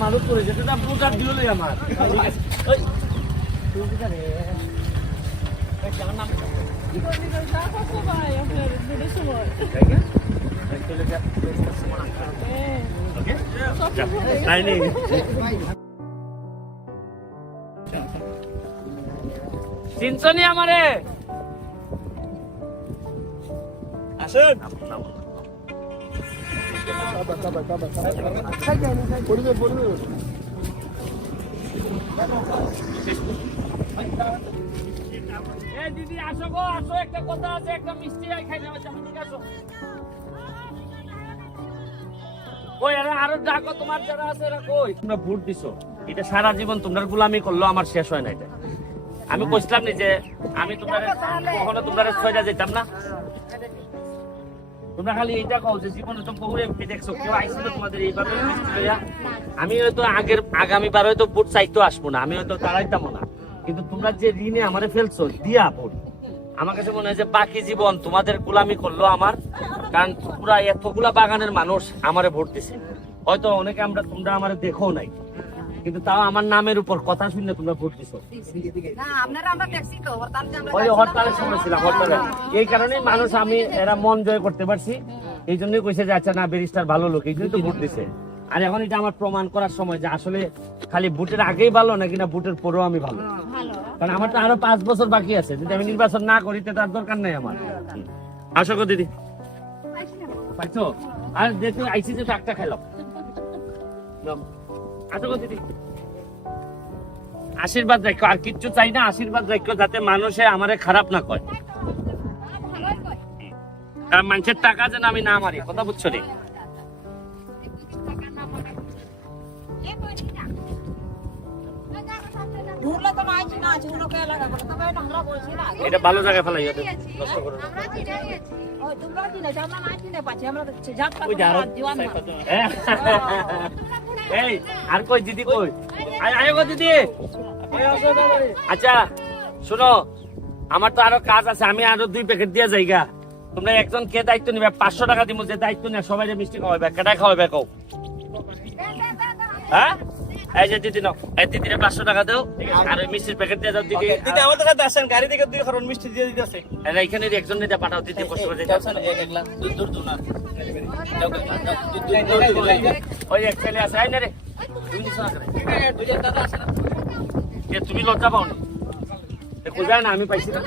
মালুক করে যেটা প্রচার দিল আমার ওই, তুই কোথা রে? এই, আমার নাম কি? তাই না? এই, চলে দিদি আসো গো আসো একটা কথা আছে একটা মিষ্টি আরে ডাকো তোমার যারা আছে তোমরা ভোট দিছো। এটা সারা জীবন তোমরা গুলামি করল, আমার শেষ হয় না এটা। আমি কইছিলাম নি যে আমি তোমরা কখনো তোমরা ছয়টা যেতাম না? তোমরা খালি এইটা কও যে জীবনে তো বহু এমপি দেখছ, কেউ আইছিল তোমাদের এইভাবে আমি হয়তো আগের আগামী বার হয়তো ভোট চাইতেও আসব না, আমি হয়তো দাঁড়াইতাম না। কিন্তু তোমরা যে ঋণে আমারে ফেলছো, দিয়া ভোট। আমার কাছে মনে হয় যে বাকি জীবন তোমাদের গোলামি করল আমার, কারণ পুরা এতগুলা বাগানের মানুষ আমারে ভোট দিছে। হয়তো অনেকে আমরা তোমরা আমারে দেখো নাই। কিন্তু তাও আমার নামের উপর কথা শুনে তোমরা ভোট দিছো। ওই। হরতালের সময় ছিলাম হরতালে। এই কারণে মানুষ আমি এরা মন জয় করতে পারছি। এই জন্যই কইছে যে আচ্ছা না ব্যারিস্টার ভালো লোক এই জন্যই তো ভোট দিছে। আর এখন এটা আমার প্রমাণ করার সময় যে আসলে খালি ভোটের আগেই ভালো নাকি না ভোটের পরেও আমি ভালো? কারণ আমার তো আরও পাঁচ বছর বাকি আছে যদি আমি নির্বাচন না করি তো তার দরকার নাই আমার। আসো গো দিদি। পাইছো? আর দেখো আইসি যে একটা খাইলাম। আসো দিদি। আশীর্বাদ রাখো। আর কিচ্ছু চাই না আশীর্বাদ রাখো যাতে মানুষে আমারে খারাপ না কয় কারণ মানুষের টাকা যেন আমি না মারি কথা বুঝছ রে? এটা ভালো জায়গায় ফেলাই যাবে নষ্ট করো তোমরা চিনে আমরা না চিনে পাচ্ছি আমরা তো দিওয়ান হ্যাঁ। এই, আর কই দিদি কই? আয় গো দিদি। আচ্ছা শোনো, আমার তো আরও কাজ আছে, আমি আরও দুই প্যাকেট দিয়ে যাইগা তোমরা একজন কে দায়িত্ব নিবে? পাঁচশো টাকা দিব যে দায়িত্ব নিয়ে সবাই মিষ্টি খাওয়াবে কেটে খাওয়াবে কও? হ্যাঁ? এই যে দিদি নাও এই দিদিরে পাঁচশো টাকা দাও আর ওই মিষ্টির প্যাকেট দিয়ে যাও দিদি। দিদি আমার কাছে আসেন গাড়ি থেকে দুই কারণ মিষ্টি দিয়ে দিতেছে। এরা এখানে একজন নিতে পাঠাও দিদি কষ্ট করে দিতে ওই এক ছেলে আছে আই না রে। তুমি নিছো না করে তুমি লজ্জা পাও না কোথায় না আমি পাইছি না।